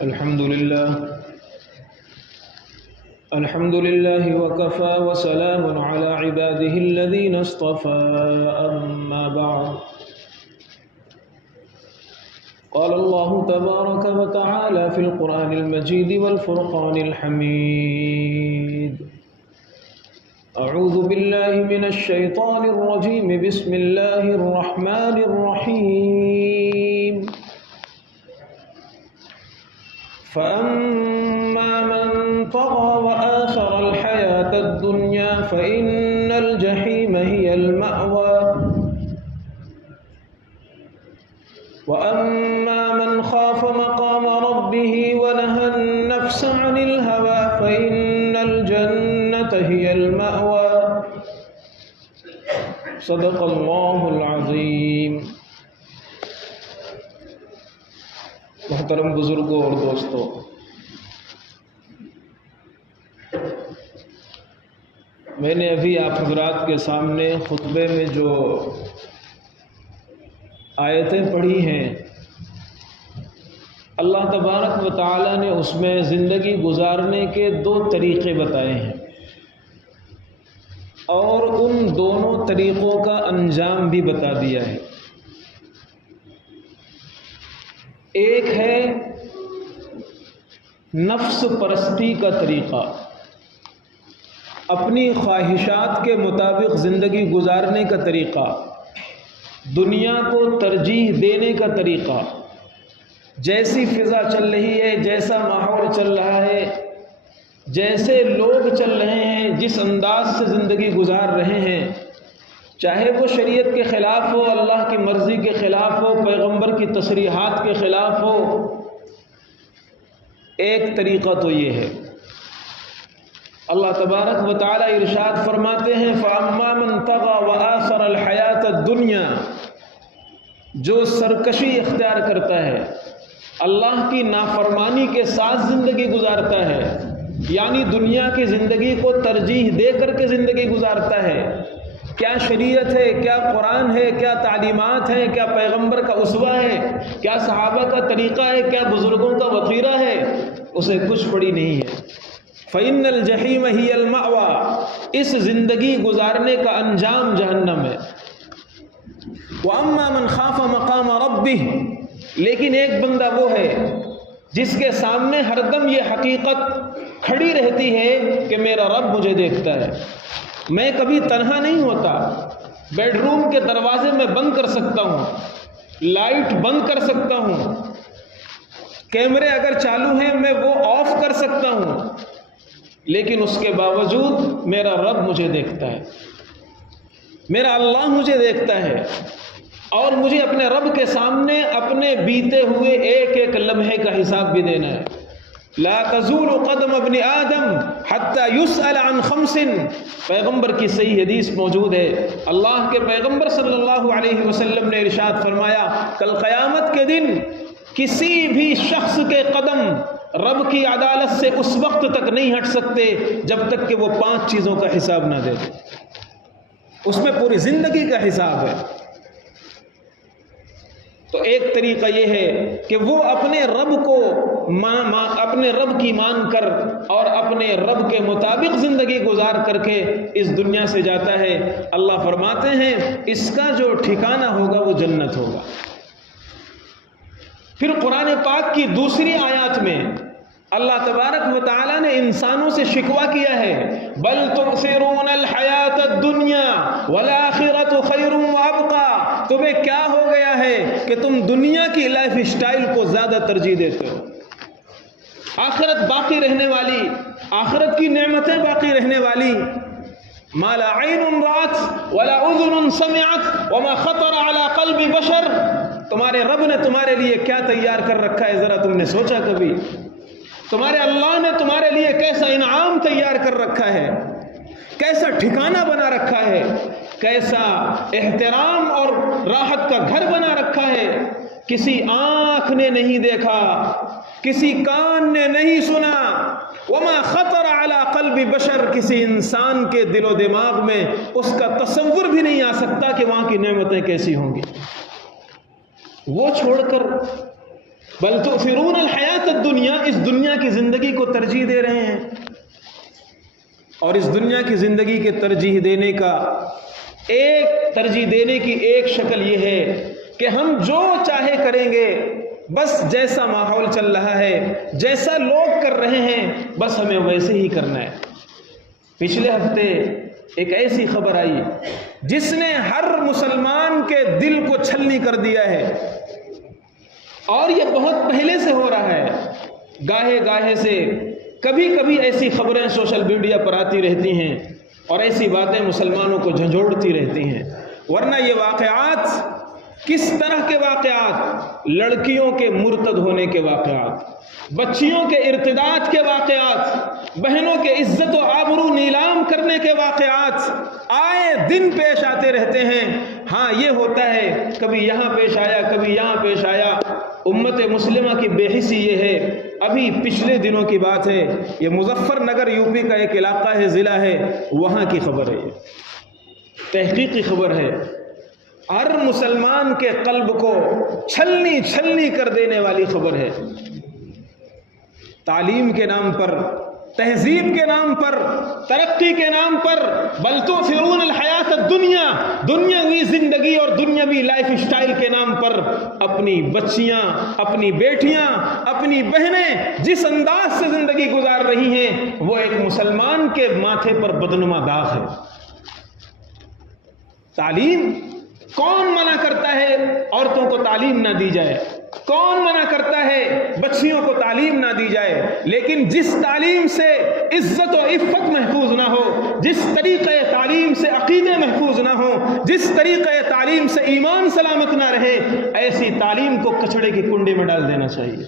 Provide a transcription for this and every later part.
الحمد لله وكفى وسلام على عباده الذين اصطفى أما بعد قال الله تبارك وتعالى في القرآن المجيد والفرقان الحميد أعوذ بالله من الشيطان الرجيم بسم الله الرحمن الرحيم فأما من طغى وآثر الحياة الدنيا فإن الجحيم هي المأوى وأما من خاف مقام ربه ونهى النفس عن الهوى فإن الجنة هي المأوى صدق الله العظيم۔ محترم بزرگوں اور دوستوں، میں نے ابھی آپ حضرات کے سامنے خطبے میں جو آیتیں پڑھی ہیں، اللہ تبارک و تعالی نے اس میں زندگی گزارنے کے 2 طریقے بتائے ہیں اور ان دونوں طریقوں کا انجام بھی بتا دیا ہے۔ ایک ہے نفس پرستی کا طریقہ، اپنی خواہشات کے مطابق زندگی گزارنے کا طریقہ، دنیا کو ترجیح دینے کا طریقہ، جیسی فضا چل رہی ہے، جیسا ماحول چل رہا ہے، جیسے لوگ چل رہے ہیں، جس انداز سے زندگی گزار رہے ہیں، چاہے وہ شریعت کے خلاف ہو، اللہ کی مرضی کے خلاف ہو، پیغمبر کی تصریحات کے خلاف ہو، ایک طریقہ تو یہ ہے۔ اللہ تبارک و تعالی ارشاد فرماتے ہیں فَأَمَّا مَنْ طَغَى وَآثَرَ الْحَيَاةَ الدُّنْيَا، جو سرکشی اختیار کرتا ہے، اللہ کی نافرمانی کے ساتھ زندگی گزارتا ہے، یعنی دنیا کی زندگی کو ترجیح دے کر کے زندگی گزارتا ہے، کیا شریعت ہے، کیا قرآن ہے، کیا تعلیمات ہیں، کیا پیغمبر کا اسوہ ہے، کیا صحابہ کا طریقہ ہے، کیا بزرگوں کا وطیرہ ہے، اسے کچھ پڑی نہیں ہے۔ فَإِنَّ الْجَحِيمَ هِيَ الْمَأْوَى، اس زندگی گزارنے کا انجام جہنم ہے۔ وَأَمَّا مَنْ خَافَ مَقَامَ رَبِّهِ، لیکن ایک بندہ وہ ہے جس کے سامنے ہر دم یہ حقیقت کھڑی رہتی ہے کہ میرا رب مجھے دیکھتا ہے، میں کبھی تنہا نہیں ہوتا، بیڈ روم کے دروازے میں بند کر سکتا ہوں، لائٹ بند کر سکتا ہوں، کیمرے اگر چالو ہیں میں وہ آف کر سکتا ہوں، لیکن اس کے باوجود میرا رب مجھے دیکھتا ہے، میرا اللہ مجھے دیکھتا ہے، اور مجھے اپنے رب کے سامنے اپنے بیتے ہوئے ایک ایک لمحے کا حساب بھی دینا ہے۔ لا تزول قدم ابن آدم حتی یسأل عن 5، پیغمبر کی صحیح حدیث موجود ہے، اللہ کے پیغمبر صلی اللہ علیہ وسلم نے ارشاد فرمایا کل قیامت کے دن کسی بھی شخص کے قدم رب کی عدالت سے اس وقت تک نہیں ہٹ سکتے جب تک کہ وہ 5 چیزوں کا حساب نہ دے دے، اس میں پوری زندگی کا حساب ہے۔ تو ایک طریقہ یہ ہے کہ وہ اپنے رب کو اپنے رب کی مان کر اور اپنے رب کے مطابق زندگی گزار کر کے اس دنیا سے جاتا ہے۔ اللہ فرماتے ہیں اس کا جو ٹھکانہ ہوگا وہ جنت ہوگا۔ پھر قرآن پاک کی دوسری آیات میں اللہ تبارک و تعالی نے انسانوں سے شکوہ کیا ہے بل تؤثرون الحیات الدنیا والآخرۃ خیر وابقی، تمہیں کیا ہو گیا ہے کہ تم دنیا کی لائف اسٹائل کو زیادہ ترجیح دیتے ہو، آخرت باقی رہنے والی، آخرت کی نعمتیں باقی رہنے والی، ما لا عین رأت ولا اذن سمعت وما خطر على قلب بشر، تمہارے رب نے تمہارے لیے کیا تیار کر رکھا ہے ذرا تم نے سوچا کبھی؟ تمہارے اللہ نے تمہارے لیے کیسا انعام تیار کر رکھا ہے، کیسا ٹھکانہ بنا رکھا ہے، کیسا احترام اور راحت کا گھر بنا رکھا ہے، کسی آنکھ نے نہیں دیکھا، کسی کان نے نہیں سنا، وما خطر على قلب بشر، کسی انسان کے دل و دماغ میں اس کا تصور بھی نہیں آ سکتا کہ وہاں کی نعمتیں کیسی ہوں گی۔ وہ چھوڑ کر بل تؤثرون الحیات الدنیا، اس دنیا کی زندگی کو ترجیح دے رہے ہیں، اور اس دنیا کی زندگی کے ترجیح دینے کی ایک شکل یہ ہے کہ ہم جو چاہے کریں گے، بس جیسا ماحول چل رہا ہے، جیسا لوگ کر رہے ہیں، بس ہمیں ویسے ہی کرنا ہے۔ پچھلے ہفتے ایک ایسی خبر آئی جس نے ہر مسلمان کے دل کو چھلنی کر دیا ہے، اور یہ بہت پہلے سے ہو رہا ہے۔ گاہے سے کبھی کبھی ایسی خبریں سوشل میڈیا پر آتی رہتی ہیں اور ایسی باتیں مسلمانوں کو جھنجھوڑتی رہتی ہیں، ورنہ یہ واقعات کس طرح کے واقعات؟ لڑکیوں کے مرتد ہونے کے واقعات، بچیوں کے ارتداد کے واقعات، بہنوں کے عزت و آبرو نیلام کرنے کے واقعات آئے دن پیش آتے رہتے ہیں۔ ہاں یہ ہوتا ہے، کبھی یہاں پیش آیا، کبھی یہاں پیش آیا۔ امت مسلمہ کی بے حسی یہ ہے، ابھی پچھلے دنوں کی بات ہے، یہ مظفر نگر یوپی کا ایک علاقہ ہے، ضلع ہے، وہاں کی خبر ہے، یہ تحقیقی خبر ہے۔ ہر مسلمان کے قلب کو چھلنی کر دینے والی خبر ہے۔ تعلیم کے نام پر، تہذیب کے نام پر، ترقی کے نام پر، بل تؤثرون الحیات الدنیا، دنیاوی زندگی اور دنیاوی لائف سٹائل کے نام پر اپنی بچیاں، اپنی بیٹیاں، اپنی بہنیں جس انداز سے زندگی گزار رہی ہیں، وہ ایک مسلمان کے ماتھے پر بدنما داغ ہے۔ تعلیم، کون منع کرتا ہے عورتوں کو تعلیم نہ دی جائے؟ کون منع کرتا ہے بچیوں کو تعلیم نہ دی جائے؟ لیکن جس تعلیم سے عزت و عفت محفوظ نہ ہو، جس طریقے تعلیم سے عقیدے محفوظ نہ ہو، جس طریقے تعلیم سے ایمان سلامت نہ رہے، ایسی تعلیم کو کچڑے کی کنڈی میں ڈال دینا چاہیے۔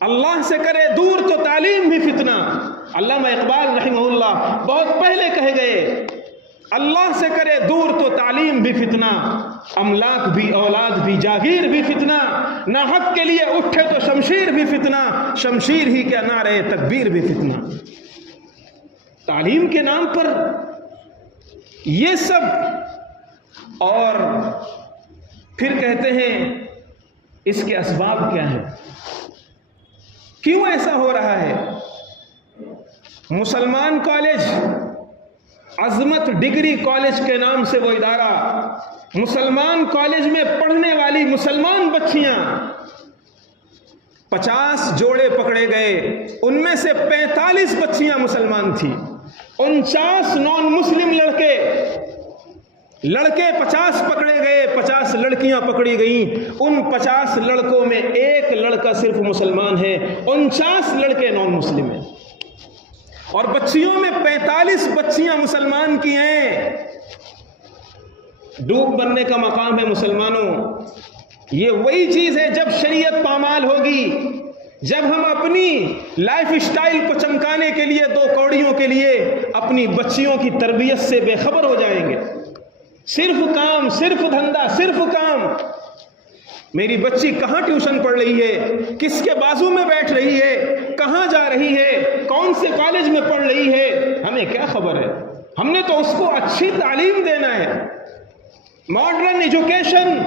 اللہ سے کرے دور تو تعلیم بھی فتنہ۔ علامہ اقبال رحمہ اللہ بہت پہلے کہے گئے، اللہ سے کرے دور تو تعلیم بھی فتنہ، املاک بھی، اولاد بھی، جاگیر بھی فتنہ، نہ حق کے لیے اٹھے تو شمشیر بھی فتنہ، شمشیر ہی کیا نعرے تکبیر بھی فتنہ۔ تعلیم کے نام پر یہ سب، اور پھر کہتے ہیں اس کے اسباب کیا ہیں؟ کیوں ایسا ہو رہا ہے؟ مسلمان کالج، عظمت ڈگری کالج کے نام سے وہ ادارہ، مسلمان کالج میں پڑھنے والی مسلمان بچیاں 50 جوڑے پکڑے گئے، ان میں سے 45 بچیاں مسلمان تھیں، 49 نان مسلم لڑکے 50 پکڑے گئے، 50 لڑکیاں پکڑی گئیں۔ ان 50 لڑکوں میں ایک لڑکا صرف مسلمان ہے، 49 لڑکے نان مسلم ہیں، اور بچیوں میں 45 بچیاں مسلمان کی ہیں۔ ڈوب بننے کا مقام ہے مسلمانوں۔ یہ وہی چیز ہے جب شریعت پامال ہوگی، جب ہم اپنی لائف سٹائل کو چمکانے کے لیے، 2 کوڑیوں کے لیے اپنی بچیوں کی تربیت سے بے خبر ہو جائیں گے۔ صرف کام، صرف دھندا، صرف کام۔ میری بچی کہاں ٹیوشن پڑھ رہی ہے، کس کے بازو میں بیٹھ رہی ہے، کہاں جا رہی ہے، کون سے کالج میں پڑھ رہی ہے، ہمیں کیا خبر ہے؟ ہم نے تو اس کو اچھی تعلیم دینا ہے، ماڈرن ایجوکیشن۔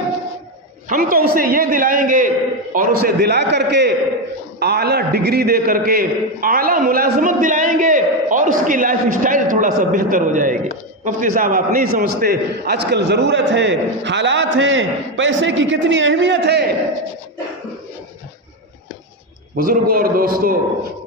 ہم تو اسے یہ دلائیں گے، اور اسے دلا کر کے اعلیٰ ڈگری دے کر کے اعلیٰ ملازمت دلائیں گے، اور اس کی لائف سٹائل تھوڑا سا بہتر ہو جائے گی۔ مفتی صاحب آپ نہیں سمجھتے، آج کل ضرورت ہے، حالات ہیں، پیسے کی کتنی اہمیت ہے۔ بزرگوں اور دوستوں،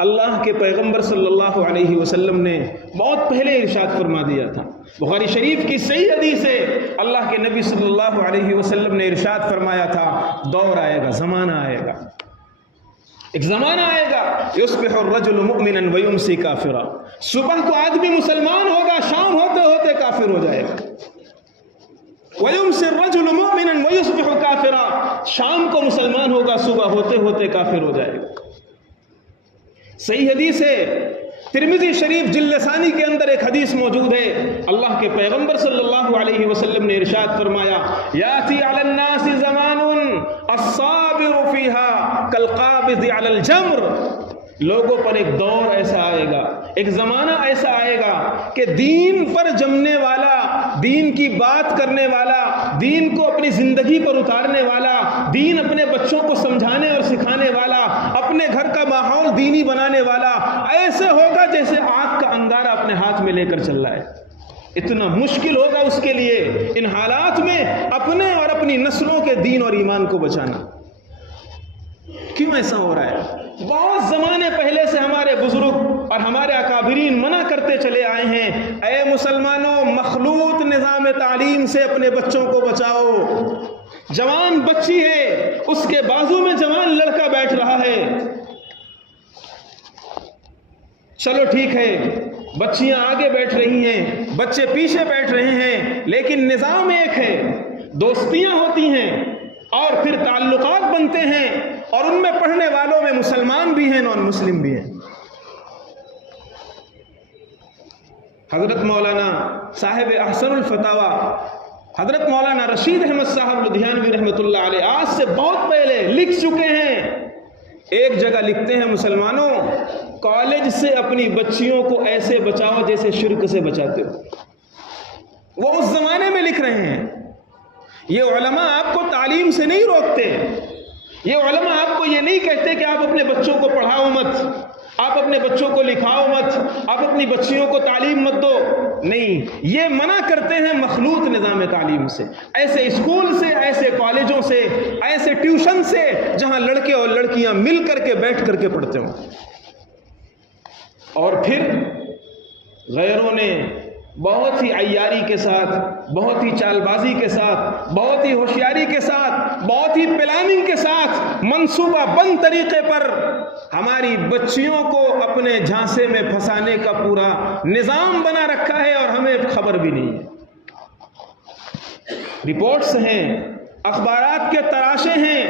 اللہ کے پیغمبر صلی اللہ علیہ وسلم نے بہت پہلے ارشاد فرما دیا تھا، بخاری شریف کی صحیح حدیث ہے، اللہ کے نبی صلی اللہ علیہ وسلم نے ارشاد فرمایا تھا، دور آئے گا، زمانہ آئے گا، ایک زمانہ آئے گا، یصبح الرجل مؤمنا ویمسی کافرا، صبح کو آدمی مسلمان ہوگا، شام ہوتے ہوتے کافر ہو جائے گا۔ ویمسی الرجل مؤمنا ویصبح کافرا، شام کو مسلمان ہوگا، صبح ہوتے ہوتے کافر ہو جائے گا۔ صحیح حدیث ہے، ترمذی شریف جلد ثانی کے اندر ایک حدیث موجود ہے، اللہ کے پیغمبر صلی اللہ علیہ وسلم نے ارشاد فرمایا، یاتی علی الناس زمان الصابر فیہا کالقابض علی الجمر، لوگوں پر ایک دور ایسا آئے گا، ایک زمانہ ایسا آئے گا کہ دین پر جمنے والا، دین کی بات کرنے والا، دین کو اپنی زندگی پر اتارنے والا، دین اپنے بچوں کو سمجھانے اور سکھانے والا، اپنے اپنے گھر کا ماحول دینی بنانے والا ایسے ہوگا جیسے آگ کا انگارہ اپنے ہاتھ میں لے کر چل رہا ہے. اتنا مشکل ہوگا اس کے لیے ان حالات میں اپنے اور اپنی نسلوں کے دین اور ایمان کو بچانا. کیوں ایسا ہو رہا ہے؟ بہت زمانے پہلے سے ہمارے بزرگ اور ہمارے اکابرین منع کرتے چلے آئے ہیں، اے مسلمانوں مخلوط نظام تعلیم سے اپنے بچوں کو بچاؤ. جوان بچی ہے، اس کے بازو میں جوان لڑکا بیٹھ رہا ہے، چلو ٹھیک ہے بچیاں آگے بیٹھ رہی ہیں، بچے پیچھے بیٹھ رہے ہیں، لیکن نظام ایک ہے، دوستیاں ہوتی ہیں اور پھر تعلقات بنتے ہیں، اور ان میں پڑھنے والوں میں مسلمان بھی ہیں نان مسلم بھی ہیں. حضرت مولانا صاحب احسن الفتاوی حضرت مولانا رشید احمد صاحب لدھیانوی رحمۃ اللہ علیہ آج سے بہت پہلے لکھ چکے ہیں. ایک جگہ لکھتے ہیں، مسلمانوں کالج سے اپنی بچیوں کو ایسے بچاؤ جیسے شرک سے بچاتے ہو. وہ اس زمانے میں لکھ رہے ہیں. یہ علماء آپ کو تعلیم سے نہیں روکتے، یہ علماء آپ کو یہ نہیں کہتے کہ آپ اپنے بچوں کو پڑھاؤ مت، آپ اپنے بچوں کو لکھاؤ مت، آپ اپنی بچیوں کو تعلیم مت دو. نہیں، یہ منع کرتے ہیں مخلوط نظام تعلیم سے، ایسے اسکول سے، ایسے کالجوں سے، ایسے ٹیوشن سے جہاں لڑکے اور لڑکیاں مل کر کے بیٹھ کر کے پڑھتے ہوں. اور پھر غیروں نے بہت ہی عیاری کے ساتھ، بہت ہی چال بازی کے ساتھ، بہت ہی ہوشیاری کے ساتھ، بہت ہی پلاننگ کے ساتھ منصوبہ بند طریقے پر ہماری بچیوں کو اپنے جھانسے میں پھنسانے کا پورا نظام بنا رکھا ہے، اور ہمیں خبر بھی نہیں ہے. رپورٹس ہیں، اخبارات کے تراشے ہیں،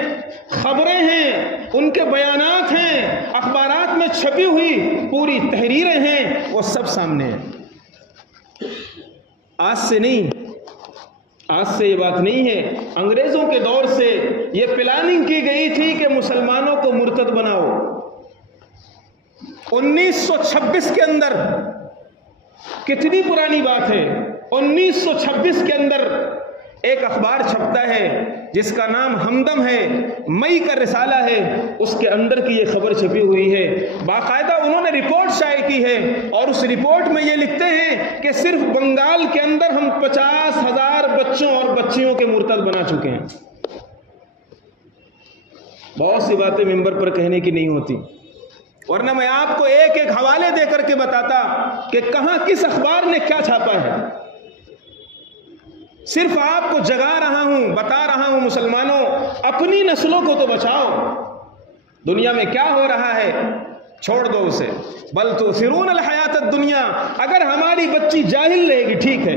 خبریں ہیں، ان کے بیانات ہیں، اخبارات میں چھپی ہوئی پوری تحریریں ہیں، وہ سب سامنے ہیں. آج سے نہیں، آج سے یہ بات نہیں ہے، انگریزوں کے دور سے یہ پلاننگ کی گئی تھی کہ مسلمانوں کو مرتد بناؤ. 1926 کے اندر، کتنی پرانی بات ہے، 1926 کے اندر ایک اخبار چھپتا ہے جس کا نام ہمدم ہے، مئی کا رسالہ ہے، اس کے اندر کی یہ خبر چھپی ہوئی ہے. باقاعدہ انہوں نے رپورٹ شائع کی ہے، اور اس رپورٹ میں یہ لکھتے ہیں کہ صرف بنگال کے اندر ہم 50,000 بچوں اور بچیوں کے مرتد بنا چکے ہیں. بہت سی باتیں ممبر پر کہنے کی نہیں ہوتی، ورنہ میں آپ کو ایک ایک حوالے دے کر کے بتاتا کہ کہاں کس اخبار نے کیا چھاپا ہے. صرف آپ کو جگا رہا ہوں، بتا رہا ہوں مسلمانوں اپنی نسلوں کو تو بچاؤ. دنیا میں کیا ہو رہا ہے چھوڑ دو اسے. بل تؤثرون الحیات الدنیا. اگر ہماری بچی جاہل رہے گی ٹھیک ہے،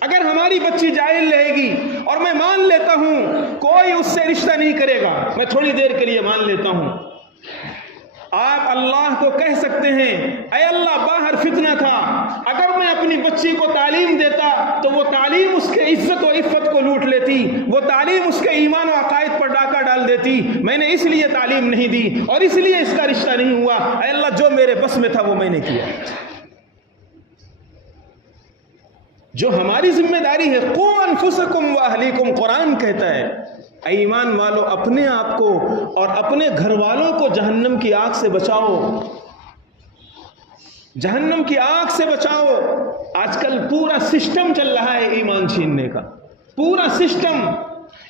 اگر ہماری بچی جاہل رہے گی، اور میں مان لیتا ہوں کوئی اس سے رشتہ نہیں کرے گا، میں تھوڑی دیر کے لیے مان لیتا ہوں، آپ اللہ کو کہہ سکتے ہیں اے اللہ باہر فتنہ تھا، اگر میں اپنی بچی کو تعلیم دیتا تو وہ تعلیم اس کے عزت و عفت کو لوٹ لیتی، وہ تعلیم اس کے ایمان و عقائد پر ڈاکہ ڈال دیتی. میں نے اس لیے تعلیم نہیں دی اور اس لیے اس کا رشتہ نہیں ہوا. اے اللہ جو میرے بس میں تھا وہ میں نے کیا. جو ہماری ذمہ داری ہے، قوا انفسکم واہلیکم، قرآن کہتا ہے اے ایمان والو اپنے آپ کو اور اپنے گھر والوں کو جہنم کی آگ سے بچاؤ، جہنم کی آگ سے بچاؤ. آج کل پورا سسٹم چل رہا ہے ایمان چھیننے کا، پورا سسٹم.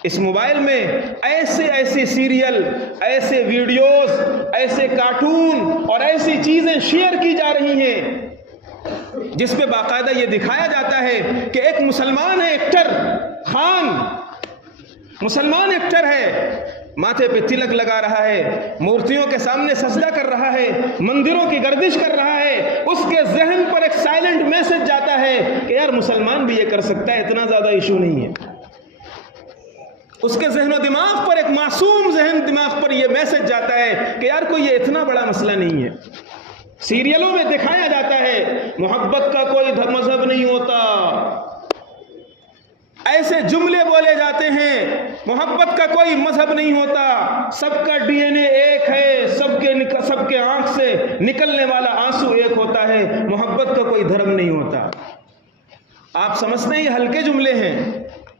اس موبائل میں ایسے ایسے سیریل، ایسے ویڈیوز، ایسے کارٹون اور ایسی چیزیں شیئر کی جا رہی ہیں جس پہ باقاعدہ یہ دکھایا جاتا ہے کہ ایک مسلمان ہے، ایکٹر خان، مسلمان ایکٹر ہے، ماتھے پہ تلک لگا رہا ہے، مورتیوں کے سامنے سجدہ کر رہا ہے، مندروں کی گردش کر رہا ہے. اس کے ذہن پر ایک سائلنٹ میسج جاتا ہے کہ یار مسلمان بھی یہ کر سکتا ہے، اتنا زیادہ ایشو نہیں ہے. اس کے ذہن و دماغ پر، ایک معصوم ذہن دماغ پر یہ میسج جاتا ہے کہ یار کوئی یہ اتنا بڑا مسئلہ نہیں ہے. سیریلوں میں دکھایا جاتا ہے محبت کا کوئی مذہب نہیں ہوتا، ایسے جملے بولے جاتے ہیں محبت کا کوئی مذہب نہیں ہوتا، سب کا ڈی این اے ایک ہے، سب کے آنکھ سے نکلنے والا آنسو ایک ہوتا ہے، محبت کا کوئی دھرم نہیں ہوتا. آپ سمجھتے ہیں یہ ہلکے جملے ہیں،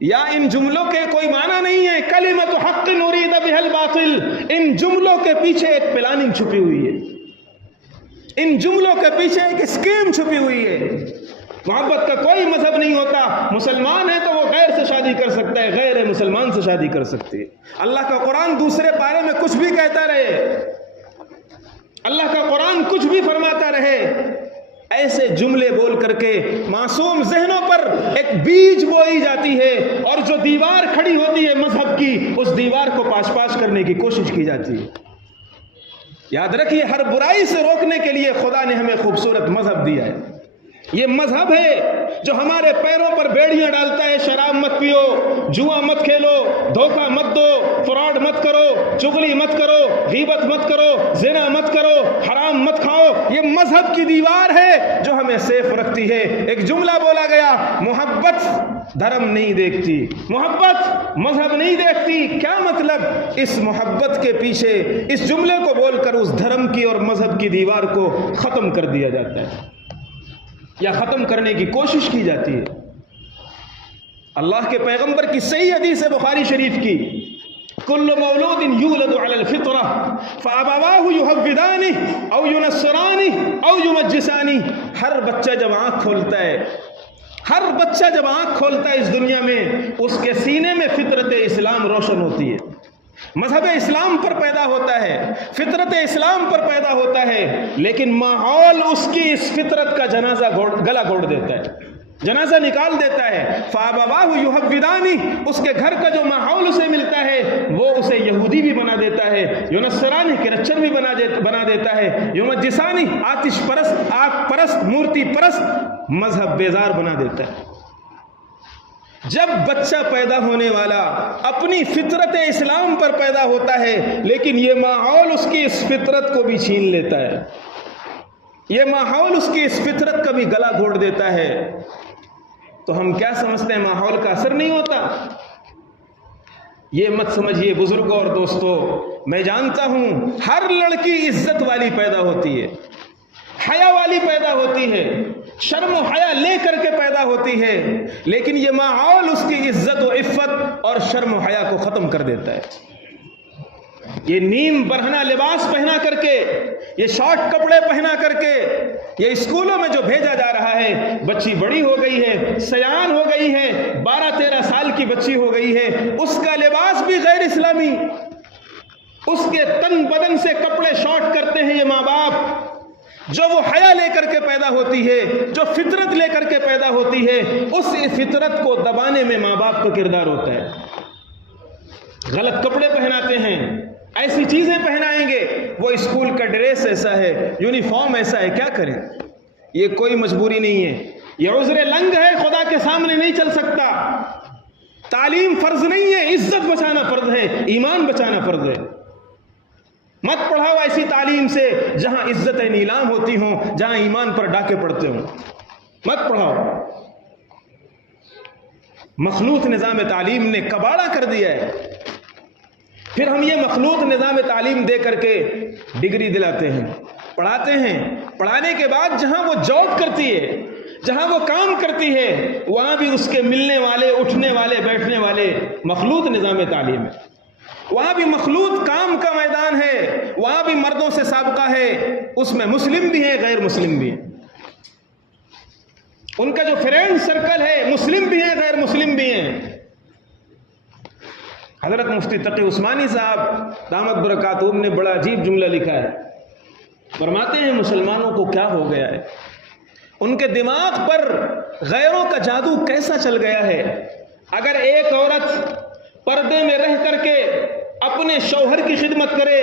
یا ان جملوں کے کوئی معنی نہیں ہے. کلمۃ حق نرید بہل باطل، ان جملوں کے پیچھے ایک پلاننگ چھپی ہوئی ہے، ان جملوں کے پیچھے ایک اسکیم چھپی ہوئی ہے. محبت کا کوئی مذہب نہیں ہوتا. مسلمان ہے تو وہ غیر سے شادی کر سکتا ہے، غیر مسلمان سے شادی کر سکتے ہے. اللہ کا قرآن دوسرے پارے میں کچھ بھی کہتا رہے، اللہ کا قرآن کچھ بھی فرماتا رہے، ایسے جملے بول کر کے معصوم ذہنوں پر ایک بیج بوئی جاتی ہے، اور جو دیوار کھڑی ہوتی ہے مذہب کی، اس دیوار کو پاش پاش کرنے کی کوشش کی جاتی ہے. یاد رکھیے، ہر برائی سے روکنے کے لیے خدا نے ہمیں خوبصورت مذہب دیا ہے. یہ مذہب ہے جو ہمارے پیروں پر بیڑیاں ڈالتا ہے. شراب مت پیو، جوا مت کھیلو، دھوکہ مت دو، فراڈ مت کرو، چغلی مت کرو، غیبت مت کرو، زنا مت کرو، حرام مت کھاؤ. یہ مذہب کی دیوار ہے جو ہمیں سیف رکھتی ہے. ایک جملہ بولا گیا، محبت دھرم نہیں دیکھتی، محبت مذہب نہیں دیکھتی. کیا مطلب؟ اس محبت کے پیچھے اس جملے کو بول کر اس دھرم کی اور مذہب کی دیوار کو ختم کر دیا جاتا ہے یا ختم کرنے کی کوشش کی جاتی ہے. اللہ کے پیغمبر کی صحیح حدیث ہے بخاری شریف کی، کل مولود یولد علی الفطرہ فابواہ یہودانہ او ینصرانہ او یمجسانہ. ہر بچہ جب آنکھ کھولتا ہے، ہر بچہ جب آنکھ کھولتا ہے اس دنیا میں، اس کے سینے میں فطرت اسلام روشن ہوتی ہے، مذہب اسلام پر پیدا ہوتا ہے، فطرت اسلام پر پیدا ہوتا ہے. لیکن ماحول اس کی اس فطرت کا جنازہ گلا گھوڑ دیتا ہے، جنازہ نکال دیتا ہے. فابواہ یہودانہ، اس کے گھر کا جو ماحول اسے ملتا ہے وہ اسے یہودی بھی بنا دیتا ہے، ینصرانی کرسچن بھی بنا دیتا ہے، یمجسانی آتش پرست، آگ پرست، مورتی پرست، مذہب بیزار بنا دیتا ہے. جب بچہ پیدا ہونے والا اپنی فطرت اسلام پر پیدا ہوتا ہے، لیکن یہ ماحول اس کی اس فطرت کو بھی چھین لیتا ہے، یہ ماحول اس کی اس فطرت کا بھی گلا گھوڑ دیتا ہے، تو ہم کیا سمجھتے ہیں ماحول کا اثر نہیں ہوتا؟ یہ مت سمجھیے بزرگوں اور دوستوں. میں جانتا ہوں ہر لڑکی عزت والی پیدا ہوتی ہے، حیا والی پیدا ہوتی ہے، شرم و حیا لے کر کے پیدا ہوتی ہے، لیکن یہ ماحول اس کی عزت و عفت اور شرم و حیا کو ختم کر دیتا ہے. یہ نیم برہنہ لباس پہنا کر کے، یہ شارٹ کپڑے پہنا کر کے، یہ اسکولوں میں جو بھیجا جا رہا ہے، بچی بڑی ہو گئی ہے، سیان ہو گئی ہے، 12-13 سال کی بچی ہو گئی ہے، اس کا لباس بھی غیر اسلامی، اس کے تن بدن سے کپڑے شارٹ کرتے ہیں یہ ماں باپ. جو وہ حیا لے کر کے پیدا ہوتی ہے، جو فطرت لے کر کے پیدا ہوتی ہے، اس فطرت کو دبانے میں ماں باپ کا کردار ہوتا ہے. غلط کپڑے پہناتے ہیں، ایسی چیزیں پہنائیں گے، وہ اسکول کا ڈریس ایسا ہے، یونیفارم ایسا ہے، کیا کریں؟ یہ کوئی مجبوری نہیں ہے، یہ عذر لنگ ہے، خدا کے سامنے نہیں چل سکتا. تعلیم فرض نہیں ہے، عزت بچانا فرض ہے، ایمان بچانا فرض ہے. مت پڑھاؤ ایسی تعلیم سے جہاں عزتیں نیلام ہوتی ہوں، جہاں ایمان پر ڈاکے پڑتے ہوں، مت پڑھاؤ. مخلوط نظام تعلیم نے کباڑا کر دیا ہے. پھر ہم یہ مخلوط نظام تعلیم دے کر کے ڈگری دلاتے ہیں، پڑھاتے ہیں، پڑھانے کے بعد جہاں وہ جاب کرتی ہے، جہاں وہ کام کرتی ہے، وہاں بھی اس کے ملنے والے، اٹھنے والے، بیٹھنے والے مخلوط نظام تعلیم ہے. وہاں بھی مخلوط کام کا میدان ہے، وہاں بھی مردوں سے سابقہ ہے، اس میں مسلم بھی ہیں، غیر مسلم بھی ہیں. ان کا جو فرینڈ سرکل ہے، مسلم بھی ہیں، غیر مسلم بھی ہیں. حضرت مفتی تقی عثمانی صاحب دامت برکاتہم نے بڑا عجیب جملہ لکھا ہے. فرماتے ہیں مسلمانوں کو کیا ہو گیا ہے، ان کے دماغ پر غیروں کا جادو کیسا چل گیا ہے. اگر ایک عورت پردے میں رہ کر کے اپنے شوہر کی خدمت کرے،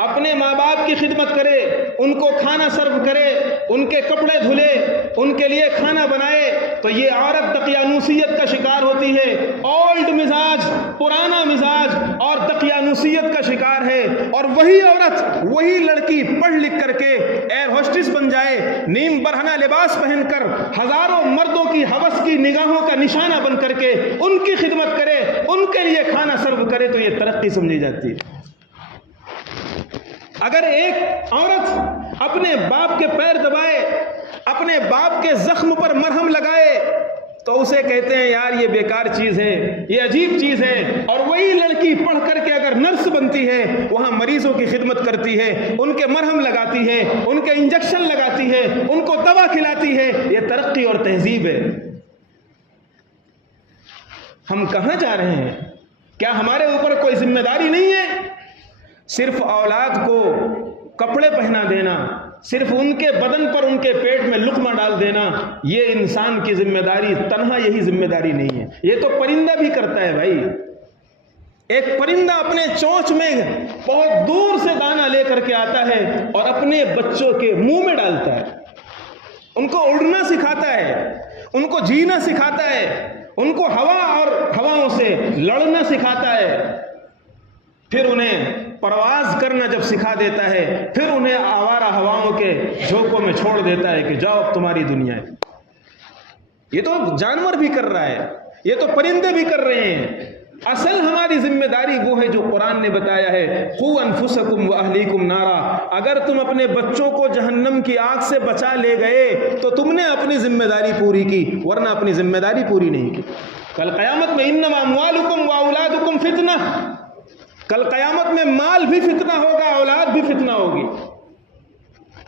اپنے ماں باپ کی خدمت کرے، ان کو کھانا سرو کرے، ان کے کپڑے دھلے، ان کے لیے کھانا بنائے، تو یہ عورت دقیانوسیت کا شکار ہوتی ہے. اولڈ مزاج، پرانا مزاج اور دقیانوسیت کا شکار ہے. اور وہی عورت، وہی لڑکی پڑھ لکھ کر کے ایئر ہوسٹس بن جائے، نیم برہنہ لباس پہن کر ہزاروں مردوں کی ہوس کی نگاہوں کا نشانہ بن کر کے ان کی خدمت کرے، ان کے لیے کھانا سرو کرے، تو یہ ترقی سمجھی جاتی ہے. اگر ایک عورت اپنے باپ کے پیر دبائے، اپنے باپ کے زخم پر مرہم لگائے، تو اسے کہتے ہیں یار یہ بیکار چیز ہے، یہ عجیب چیز ہے. اور وہی لڑکی پڑھ کر کے اگر نرس بنتی ہے، وہاں مریضوں کی خدمت کرتی ہے، ان کے مرہم لگاتی ہے، ان کے انجیکشن لگاتی ہے، ان کو دوا کھلاتی ہے، یہ ترقی اور تہذیب ہے. ہم کہاں جا رہے ہیں؟ کیا ہمارے اوپر کوئی ذمہ داری نہیں ہے؟ صرف اولاد کو کپڑے پہنا دینا، صرف ان کے بدن پر ان کے پیٹ میں لقمہ ڈال دینا، یہ انسان کی ذمہ داری تنہا یہی ذمہ داری نہیں ہے. یہ تو پرندہ بھی کرتا ہے بھائی. ایک پرندہ اپنے چونچ میں بہت دور سے دانہ لے کر کے آتا ہے اور اپنے بچوں کے منہ میں ڈالتا ہے. ان کو اڑنا سکھاتا ہے، ان کو جینا سکھاتا ہے، ان کو ہوا اور ہواؤں سے لڑنا سکھاتا ہے. پھر انہیں پرواز کرنا جب سکھا دیتا ہے، پھر انہیں آوارہ ہواؤں کے جھونکوں میں چھوڑ دیتا ہے کہ جاؤ اب تمہاری دنیا ہے. یہ تو جانور بھی کر رہا ہے، یہ تو پرندے بھی کر رہے ہیں. اصل ہماری ذمہ داری وہ ہے جو قرآن نے بتایا ہے، قوا انفسکم واہلیکم نارا. اگر تم اپنے بچوں کو جہنم کی آگ سے بچا لے گئے تو تم نے اپنی ذمہ داری پوری کی، ورنہ اپنی ذمہ داری پوری نہیں کی. کل قیامت میں انما اموالکم واولادکم فتنہ، کل قیامت میں مال بھی فتنہ ہوگا، اولاد بھی فتنہ ہوگی.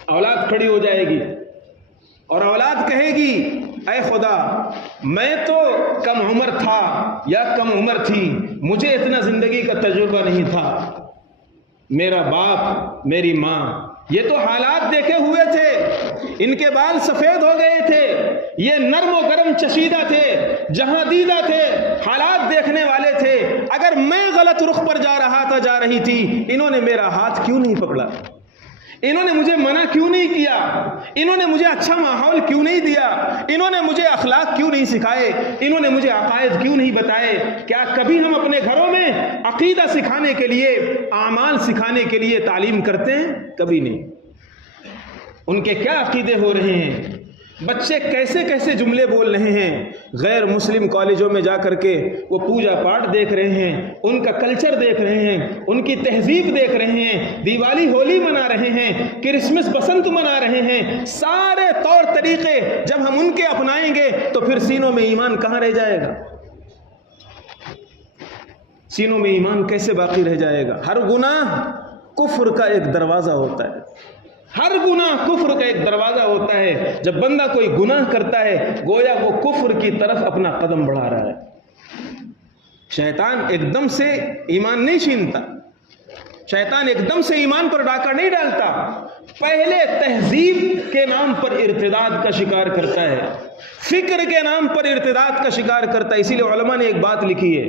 اولاد کھڑی ہو جائے گی اور اولاد کہے گی اے خدا، میں تو کم عمر تھا یا کم عمر تھی، مجھے اتنا زندگی کا تجربہ نہیں تھا. میرا باپ میری ماں یہ تو حالات دیکھے ہوئے تھے، ان کے بال سفید ہو گئے تھے، یہ نرم و گرم چشیدہ تھے، جہاں دیدہ تھے، حالات دیکھنے والے تھے. اگر میں غلط رخ پر جا رہا تھا، جا رہی تھی، انہوں نے میرا ہاتھ کیوں نہیں پکڑا؟ انہوں نے مجھے منع کیوں نہیں کیا؟ انہوں نے مجھے اچھا ماحول کیوں نہیں دیا؟ انہوں نے مجھے اخلاق کیوں نہیں سکھائے؟ انہوں نے مجھے عقائد کیوں نہیں بتائے؟ کیا کبھی ہم اپنے گھروں میں عقیدہ سکھانے کے لیے، اعمال سکھانے کے لیے تعلیم کرتے ہیں؟ کبھی نہیں. ان کے کیا عقیدے ہو رہے ہیں، بچے کیسے کیسے جملے بول رہے ہیں. غیر مسلم کالجوں میں جا کر کے وہ پوجا پاٹ دیکھ رہے ہیں، ان کا کلچر دیکھ رہے ہیں، ان کی تہذیب دیکھ رہے ہیں، دیوالی ہولی منا رہے ہیں، کرسمس بسنت منا رہے ہیں. سارے طور طریقے جب ہم ان کے اپنائیں گے تو پھر سینوں میں ایمان کہاں رہ جائے گا؟ سینوں میں ایمان کیسے باقی رہ جائے گا؟ ہر گناہ کفر کا ایک دروازہ ہوتا ہے، ہر گناہ کفر کا ایک دروازہ ہوتا ہے. جب بندہ کوئی گناہ کرتا ہے گویا وہ کفر کی طرف اپنا قدم بڑھا رہا ہے. شیطان ایک دم سے ایمان نہیں چھینتا، شیطان ایک دم سے ایمان پر ڈاکہ نہیں ڈالتا. پہلے تہذیب کے نام پر ارتداد کا شکار کرتا ہے، فکر کے نام پر ارتداد کا شکار کرتا ہے. اسی لیے علماء نے ایک بات لکھی ہے،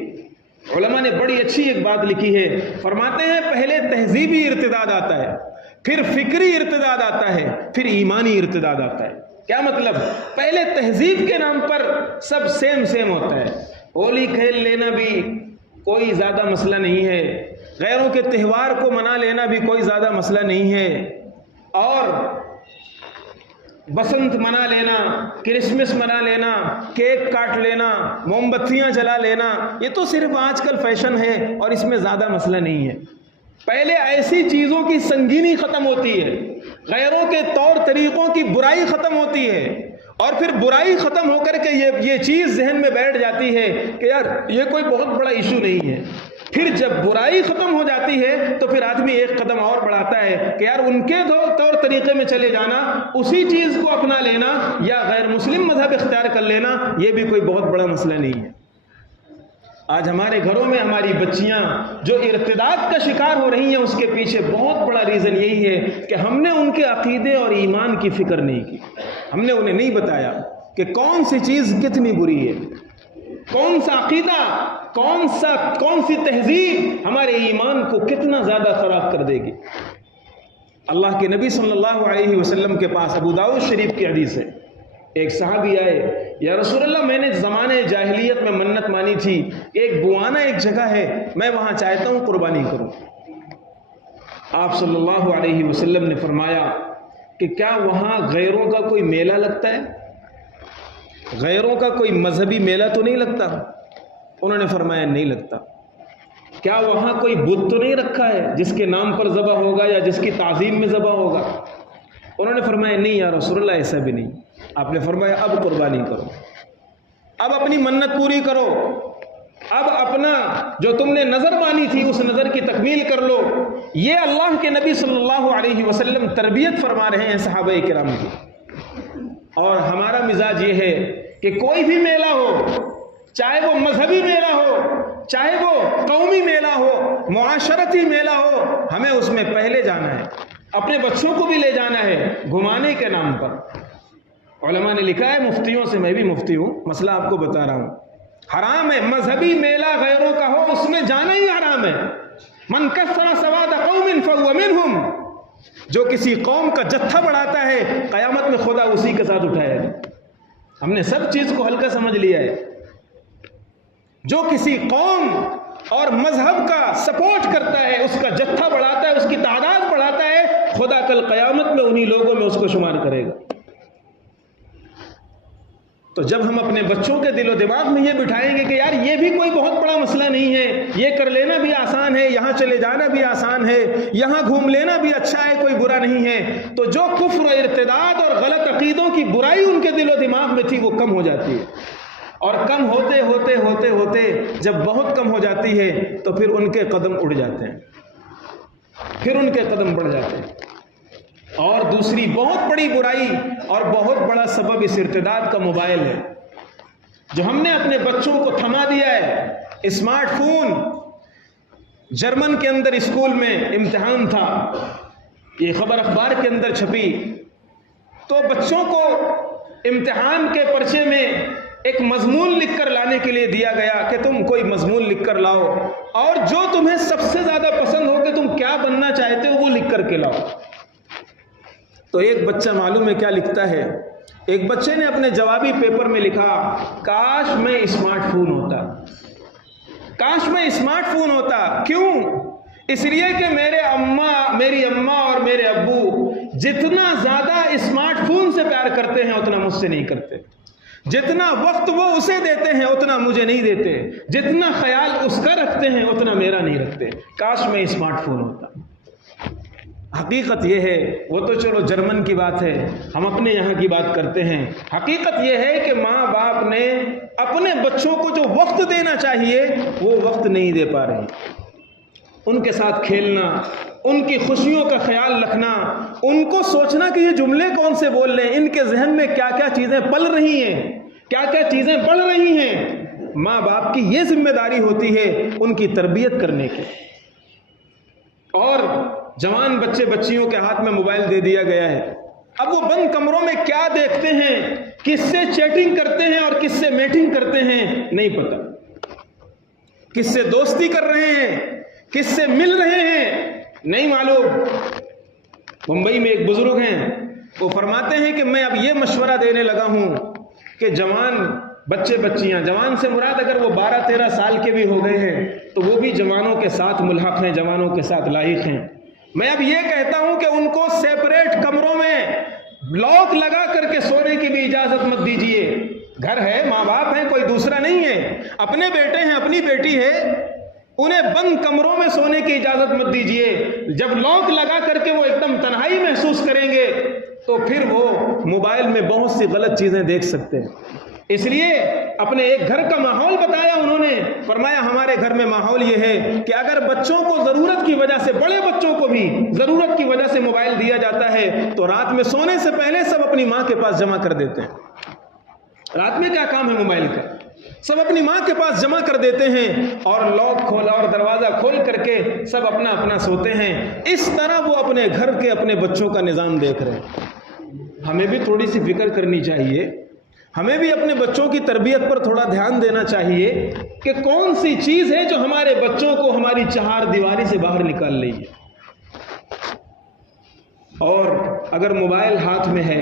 علماء نے بڑی اچھی ایک بات لکھی ہے. فرماتے ہیں پہلے تہذیبی ارتداد آتا ہے، پھر فکری ارتداد آتا ہے، پھر ایمانی ارتداد آتا ہے. کیا مطلب؟ پہلے تہذیب کے نام پر سب سیم ہوتا ہے. ہولی کھیل لینا بھی کوئی زیادہ مسئلہ نہیں ہے، غیروں کے تہوار کو منا لینا بھی کوئی زیادہ مسئلہ نہیں ہے، اور بسنت منا لینا، کرسمس منا لینا، کیک کاٹ لینا، موم بتیاں جلا لینا، یہ تو صرف آج کل فیشن ہے اور اس میں زیادہ مسئلہ نہیں ہے. پہلے ایسی چیزوں کی سنگینی ختم ہوتی ہے، غیروں کے طور طریقوں کی برائی ختم ہوتی ہے، اور پھر برائی ختم ہو کر کے یہ چیز ذہن میں بیٹھ جاتی ہے کہ یار یہ کوئی بہت بڑا ایشو نہیں ہے. پھر جب برائی ختم ہو جاتی ہے تو پھر آدمی ایک قدم اور بڑھاتا ہے کہ یار ان کے طور طریقے میں چلے جانا، اسی چیز کو اپنا لینا یا غیر مسلم مذہب اختیار کر لینا، یہ بھی کوئی بہت بڑا مسئلہ نہیں ہے. آج ہمارے گھروں میں ہماری بچیاں جو ارتداد کا شکار ہو رہی ہیں، اس کے پیچھے بہت بڑا ریزن یہی ہے کہ ہم نے ان کے عقیدے اور ایمان کی فکر نہیں کی. ہم نے انہیں نہیں بتایا کہ کون سی چیز کتنی بری ہے، کون سا عقیدہ، کون سی تہذیب ہمارے ایمان کو کتنا زیادہ خراب کر دے گی. اللہ کے نبی صلی اللہ علیہ وسلم کے پاس ابو داؤد شریف کی حدیث ہے، ایک صحابی آئے، یا رسول اللہ میں نے زمانے جاہلیت میں منت مانی تھی، ایک بوانا ایک جگہ ہے، میں وہاں چاہتا ہوں قربانی کروں. آپ صلی اللہ علیہ وسلم نے فرمایا کہ کیا وہاں غیروں کا کوئی میلہ لگتا ہے؟ غیروں کا کوئی مذہبی میلہ تو نہیں لگتا؟ انہوں نے فرمایا نہیں لگتا. کیا وہاں کوئی بت تو نہیں رکھا ہے جس کے نام پر ذبح ہوگا یا جس کی تعظیم میں ذبح ہوگا؟ انہوں نے فرمایا نہیں یا رسول اللہ ایسا بھی نہیں. آپ نے فرمایا اب قربانی کرو. اب اپنی منت پوری کرو، اب اپنا جو تم نے نظر مانی تھی اس نظر کی تکمیل کر لو۔ یہ اللہ کے نبی صلی اللہ علیہ وسلم تربیت فرما رہے ہیں صحابہ کرام کی۔ اور ہمارا مزاج یہ ہے کہ کوئی بھی میلہ ہو، چاہے وہ مذہبی میلہ ہو، چاہے وہ قومی میلہ ہو، معاشرتی میلہ ہو، ہمیں اس میں پہلے جانا ہے، اپنے بچوں کو بھی لے جانا ہے گھمانے کے نام پر۔ علماء نے لکھا ہے، مفتیوں سے میں بھی مفتی ہوں، مسئلہ آپ کو بتا رہا ہوں، حرام ہے مذہبی میلہ غیروں کا ہو اس میں جانا ہی حرام ہے۔ من کثر سواد قوم فهو منهم، جو کسی قوم کا جتھا بڑھاتا ہے قیامت میں خدا اسی کے ساتھ اٹھائے گا۔ ہم نے سب چیز کو ہلکا سمجھ لیا ہے۔ جو کسی قوم اور مذہب کا سپورٹ کرتا ہے، اس کا جتھا بڑھاتا ہے، اس کی تعداد بڑھاتا ہے، خدا کل قیامت میں انہی لوگوں میں اس کو شمار کرے گا۔ تو جب ہم اپنے بچوں کے دل و دماغ میں یہ بٹھائیں گے کہ یار یہ بھی کوئی بہت بڑا مسئلہ نہیں ہے، یہ کر لینا بھی آسان ہے، یہاں چلے جانا بھی آسان ہے، یہاں گھوم لینا بھی اچھا ہے، کوئی برا نہیں ہے، تو جو کفر و ارتداد اور غلط عقیدوں کی برائی ان کے دل و دماغ میں تھی وہ کم ہو جاتی ہے۔ اور کم ہوتے ہوتے ہوتے ہوتے جب بہت کم ہو جاتی ہے تو پھر ان کے قدم اڑ جاتے ہیں، پھر ان کے قدم بڑھ جاتے ہیں۔ اور دوسری بہت بڑی برائی اور بہت بڑا سبب اس ارتداد کا موبائل ہے، جو ہم نے اپنے بچوں کو تھما دیا ہے۔ اسمارٹ فون، جرمن کے اندر اسکول میں امتحان تھا، یہ خبر اخبار کے اندر چھپی، تو بچوں کو امتحان کے پرچے میں ایک مضمون لکھ کر لانے کے لیے دیا گیا کہ تم کوئی مضمون لکھ کر لاؤ، اور جو تمہیں سب سے زیادہ پسند ہو کہ تم کیا بننا چاہتے ہو وہ لکھ کر کے لاؤ۔ تو ایک بچہ معلوم ہے کیا لکھتا ہے؟ ایک بچے نے اپنے جوابی پیپر میں لکھا، کاش میں اسمارٹ فون ہوتا، کاش میں اسمارٹ فون ہوتا۔ کیوں؟ اس لیے کہ میری اماں اور میرے ابو جتنا زیادہ اسمارٹ فون سے پیار کرتے ہیں اتنا مجھ سے نہیں کرتے، جتنا وقت وہ اسے دیتے ہیں اتنا مجھے نہیں دیتے، جتنا خیال اس کا رکھتے ہیں اتنا میرا نہیں رکھتے، کاش میں اسمارٹ فون ہوتا۔ حقیقت یہ ہے، وہ تو چلو جرمن کی بات ہے، ہم اپنے یہاں کی بات کرتے ہیں۔ حقیقت یہ ہے کہ ماں باپ نے اپنے بچوں کو جو وقت دینا چاہیے وہ وقت نہیں دے پا رہے۔ ان کے ساتھ کھیلنا، ان کی خوشیوں کا خیال رکھنا، ان کو سوچنا کہ یہ جملے کون سے بول رہے ہیں، ان کے ذہن میں کیا کیا چیزیں پل رہی ہیں، کیا کیا چیزیں بڑھ رہی ہیں، ماں باپ کی یہ ذمہ داری ہوتی ہے ان کی تربیت کرنے کی۔ اور جوان بچے بچیوں کے ہاتھ میں موبائل دے دیا گیا ہے، اب وہ بند کمروں میں کیا دیکھتے ہیں، کس سے چیٹنگ کرتے ہیں اور کس سے میٹنگ کرتے ہیں نہیں پتہ، کس سے دوستی کر رہے ہیں، کس سے مل رہے ہیں نہیں معلوم۔ ممبئی میں ایک بزرگ ہیں، وہ فرماتے ہیں کہ میں اب یہ مشورہ دینے لگا ہوں کہ جوان بچے بچیاں، جوان سے مراد اگر وہ 12-13 سال کے بھی ہو گئے ہیں تو وہ بھی جوانوں کے ساتھ ملحق ہیں، جوانوں کے ساتھ لاحق ہیں۔ میں اب یہ کہتا ہوں کہ ان کو سیپریٹ کمروں میں لاک لگا کر کے سونے کی بھی اجازت مت دیجیے۔ گھر ہے، ماں باپ ہیں، کوئی دوسرا نہیں ہے، اپنے بیٹے ہیں، اپنی بیٹی ہے، انہیں بند کمروں میں سونے کی اجازت مت دیجیے۔ جب لاک لگا کر کے وہ ایک دم تنہائی محسوس کریں گے تو پھر وہ موبائل میں بہت سی غلط چیزیں دیکھ سکتے ہیں۔ اس لیے اپنے ایک گھر کا ماحول بتایا انہوں نے، فرمایا ہمارے گھر میں ماحول یہ ہے کہ اگر بچوں کو ضرورت کی وجہ سے، بڑے بچوں کو بھی ضرورت کی وجہ سے موبائل دیا جاتا ہے تو رات میں سونے سے پہلے سب اپنی ماں کے پاس جمع کر دیتے ہیں۔ رات میں کیا کام ہے موبائل کا، سب اپنی ماں کے پاس جمع کر دیتے ہیں اور لاک کھولا اور دروازہ کھول کر کے سب اپنا اپنا سوتے ہیں۔ اس طرح وہ اپنے گھر کے اپنے بچوں کا نظام دیکھ رہے ہیں۔ ہمیں بھی تھوڑی سی فکر کرنی چاہیے، ہمیں بھی اپنے بچوں کی تربیت پر تھوڑا دھیان دینا چاہیے کہ کون سی چیز ہے جو ہمارے بچوں کو ہماری چہار دیواری سے باہر نکال رہی ہے۔ اور اگر موبائل ہاتھ میں ہے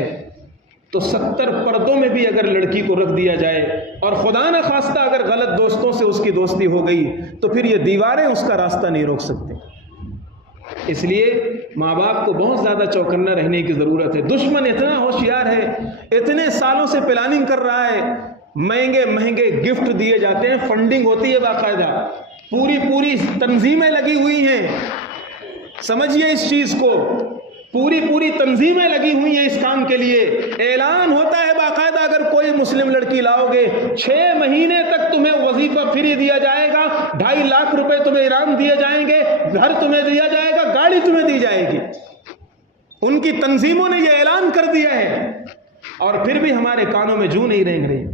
تو 70 پردوں میں بھی اگر لڑکی کو رکھ دیا جائے اور خدا نہ خواستہ اگر غلط دوستوں سے اس کی دوستی ہو گئی تو پھر یہ دیواریں اس کا راستہ نہیں روک سکتے۔ اس لیے ماں باپ کو بہت زیادہ چوکنا رہنے کی ضرورت ہے۔ دشمن اتنا ہوشیار ہے، اتنے سالوں سے پلاننگ کر رہا ہے، مہنگے مہنگے گفٹ دیے جاتے ہیں، فنڈنگ ہوتی ہے باقاعدہ، پوری تنظیمیں لگی ہوئی ہیں۔ سمجھیے اس چیز کو پوری تنظیمیں لگی ہوئی ہیں اس کام کے لیے. اعلان ہوتا ہے باقاعدہ اگر کوئی مسلم لڑکی لاؤ گے 6 مہینے تک تمہیں وظیفہ فری دیا جائے گا, 2.5 لاکھ روپے تمہیں انعام دیے جائیں گے, گھر تمہیں دیا جائے گا, گاڑی تمہیں دی جائے گی. ان کی تنظیموں نے یہ اعلان کر دیا ہے, اور پھر بھی ہمارے کانوں میں جوں نہیں رینگ رہی.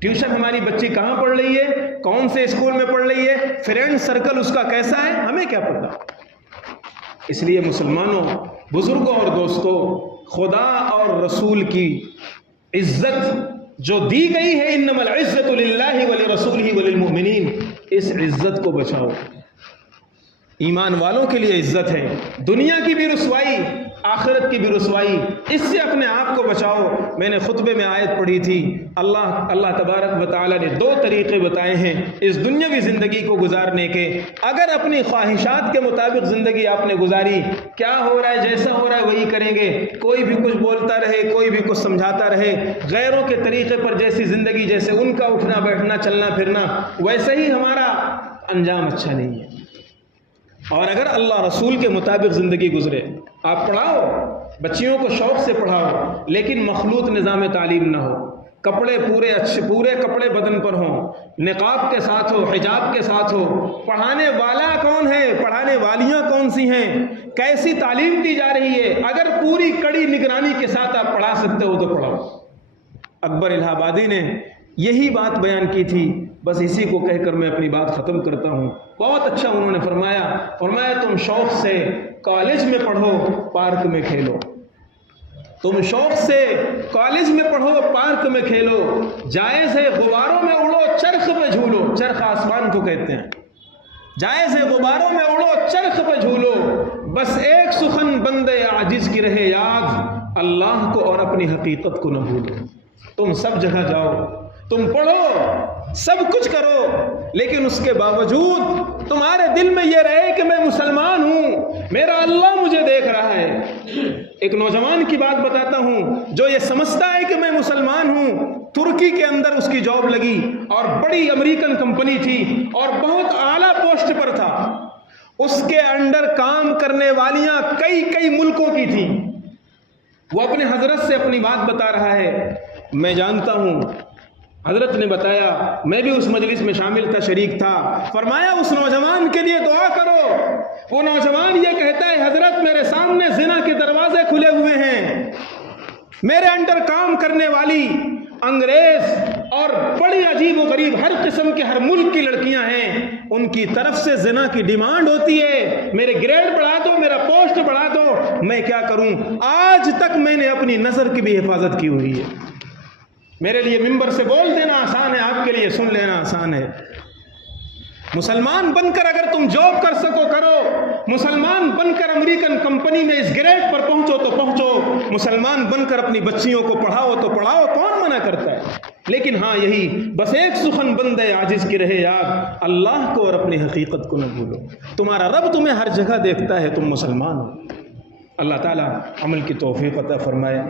ٹیوشن ہماری بچی کہاں پڑھ رہی ہے, کون سے اسکول میں پڑھ رہی ہے, فرینڈ سرکل اس کا کیسا ہے, ہمیں کیا پتا. اس لیے مسلمانوں, بزرگوں اور دوستوں, خدا اور رسول کی عزت جو دی گئی ہے, انما العزت للہ ولرسولہ وللمؤمنین, اس عزت کو بچاؤ. ایمان والوں کے لیے عزت ہے, دنیا کی بھی رسوائی, آخرت کی بھی رسوائی, اس سے اپنے آپ کو بچاؤ. میں نے خطبے میں آیت پڑھی تھی, اللہ تبارک و تعالی نے 2 طریقے بتائے ہیں اس دنیاوی زندگی کو گزارنے کے. اگر اپنی خواہشات کے مطابق زندگی آپ نے گزاری, کیا ہو رہا ہے, جیسا ہو رہا ہے وہی کریں گے, کوئی بھی کچھ بولتا رہے, کوئی بھی کچھ سمجھاتا رہے, غیروں کے طریقے پر جیسی زندگی, جیسے ان کا اٹھنا بیٹھنا چلنا پھرنا, ویسے ہی ہمارا انجام اچھا نہیں ہے. اور اگر اللہ رسول کے مطابق زندگی گزرے, آپ پڑھاؤ, بچیوں کو شوق سے پڑھاؤ, لیکن مخلوط نظام تعلیم نہ ہو. کپڑے پورے کپڑے بدن پر ہوں, نقاب کے ساتھ ہو, حجاب کے ساتھ ہو. پڑھانے والا کون ہے, پڑھانے والیاں کون سی ہیں, کیسی تعلیم دی جا رہی ہے. اگر پوری کڑی نگرانی کے ساتھ آپ پڑھا سکتے ہو تو پڑھاؤ. اکبر الہ آبادی نے یہی بات بیان کی تھی. بس اسی کو کہہ کر میں اپنی بات ختم کرتا ہوں. بہت اچھا انہوں نے فرمایا تم شوق سے کالج میں پڑھو, پارک میں کھیلو. تم شوق سے کالج میں پڑھو, پارک میں کھیلو. جائز ہے غباروں میں اڑو, چرخ پہ جھولو. چرخ آسمان کو کہتے ہیں. جائز ہے غباروں میں اڑو, چرخ پہ جھولو. بس ایک سخن بندے عاجز کی رہے یاد, اللہ کو اور اپنی حقیقت کو نہ بھولو. تم سب جگہ جاؤ, تم پڑھو, سب کچھ کرو, لیکن اس کے باوجود تمہارے دل میں یہ رہے کہ میں مسلمان ہوں, میرا اللہ مجھے دیکھ رہا ہے. ایک نوجوان کی بات بتاتا ہوں جو یہ سمجھتا ہے کہ میں مسلمان ہوں. ترکی کے اندر اس کی جاب لگی, اور بڑی امریکن کمپنی تھی, اور بہت اعلیٰ پوسٹ پر تھا. اس کے انڈر کام کرنے والیاں کئی ملکوں کی تھیں. وہ اپنے حضرت سے اپنی بات بتا رہا ہے. میں جانتا ہوں, حضرت نے بتایا, میں بھی اس مجلس میں شامل تھا, شریک تھا. فرمایا اس نوجوان کے لیے دعا کرو. وہ نوجوان یہ کہتا ہے, حضرت میرے سامنے زنا کے دروازے کھلے ہوئے ہیں, میرے انڈر کام کرنے والی انگریز اور بڑی عجیب و غریب ہر قسم کے ہر ملک کی لڑکیاں ہیں, ان کی طرف سے زنا کی ڈیمانڈ ہوتی ہے, میرے گریڈ بڑھا دو, میرا پوسٹ بڑھا دو, میں کیا کروں. آج تک میں نے اپنی نظر کی بھی حفاظت کی ہوئی ہے. میرے لیے ممبر سے بول دینا آسان ہے, آپ کے لیے سن لینا آسان ہے. مسلمان بن کر اگر تم جاب کر سکو کرو, مسلمان بن کر امریکن کمپنی میں اس گریڈ پر پہنچو تو پہنچو, مسلمان بن کر اپنی بچیوں کو پڑھاؤ تو پڑھاؤ, کون منع کرتا ہے. لیکن ہاں یہی بس ایک سخن بندے عاجز کی رہے یاد, اللہ کو اور اپنی حقیقت کو نہ بھولو. تمہارا رب تمہیں ہر جگہ دیکھتا ہے, تم مسلمان ہو. اللہ تعالیٰ عمل کی توفیق عطا فرمائے.